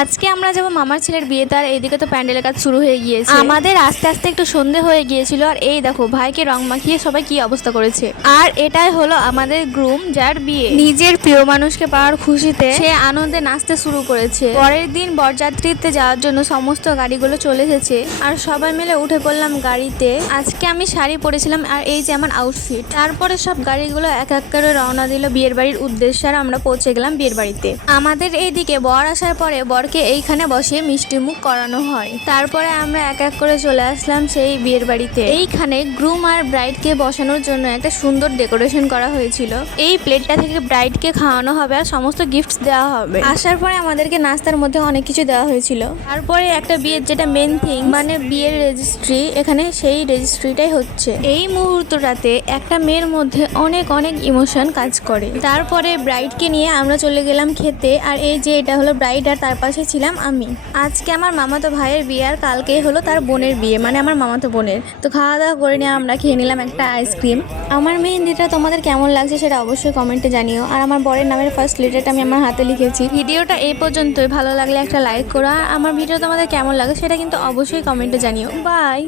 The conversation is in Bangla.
আজকে আমরা যাব মামার ছেলের বিয়ে, তার এইদিকে তো প্যান্ডেলের কাজ শুরু হয়ে গিয়েছে। আমাদের আস্তে আস্তে একটু সন্ধে হয়ে গিয়েছিল, আর এই দেখো ভাইকে রং মাখিয়ে সবাই কি অবস্থা করেছে। আর এটাই হলো আমাদের গ্রুম, যার বিয়ে। নিজের প্রিয় মানুষকে পাওয়ার খুশিতে সে আনন্দে নাচতে শুরু করেছে। পরের দিন বরযাত্রীতে যাওয়ার জন্য সমস্ত গাড়িগুলো চলে এসেছে, আর সবাই মিলে উঠে পড়লাম গাড়িতে। আজকে আমি শাড়ি পরেছিলাম, আর এই যে আমার আউটফিট। তারপরে সব গাড়িগুলো এক এক করে রওনা দিল বিয়ের বাড়ির উদ্দেশ্যে, আর আমরা পৌঁছে গেলাম বিয়ের বাড়িতে। আমাদের এইদিকে বর আসার পরে বরকে এইখানে বসিয়ে মিষ্টি মুখ করানো হয়। তারপরে আমরা এক এক করে চলে আসলাম সেই বিয়ের বাড়িতে। এইখানে গ্রুম আর ব্রাইডকে বসানোর জন্য একটা সুন্দর ডেকোরেশন করা হয়েছিল। এই প্লেটটা থেকে ব্রাইডকে খাওয়ানো হবে আর সমস্ত গিফটস দেওয়া হবে। আসার পরে আমাদেরকে নাস্তার মধ্যে অনেক কিছু দেওয়া হয়েছিল। তারপরে একটা বিয়ের যেটা মেন থিং, মানে বিয়ের রেজিস্ট্রি, এখানে সেই রেজিস্ট্রিটাই হচ্ছে। এই মুহূর্তটাতে একটা মেয়ের মধ্যে অনেক অনেক ইমোশন কাজ করে। তারপরে ব্রাইডকে নিয়ে আমরা চলে গেলাম খেতে, আর এই যে এটা হলো ব্রাইড, আর তার পাশে ছিলাম আমি। আজকে আমার মামাতো ভাইয়ের বিয়ে, আর কালকে হলো তার বোনের বিয়ে, মানে আমার মামাতো বোনের। তো খাওয়া দাওয়া করে নিয়ে আমরা খেয়ে নিলাম একটা আইসক্রিম। আমার মেহেন্দিটা তোমাদের কেমন লাগছে সেটা অবশ্যই কমেন্টে জানিও। আর আমার বরের নামের ফার্স্ট লেটারটা আমি আমার হাতে লিখেছি। ভিডিওটা এই পর্যন্তই। ভালো লাগলে একটা লাইক করো, আর আমার ভিডিও তোমাদের কেমন লাগে সেটা কিন্তু অবশ্যই কমেন্টে জানিও। বাই।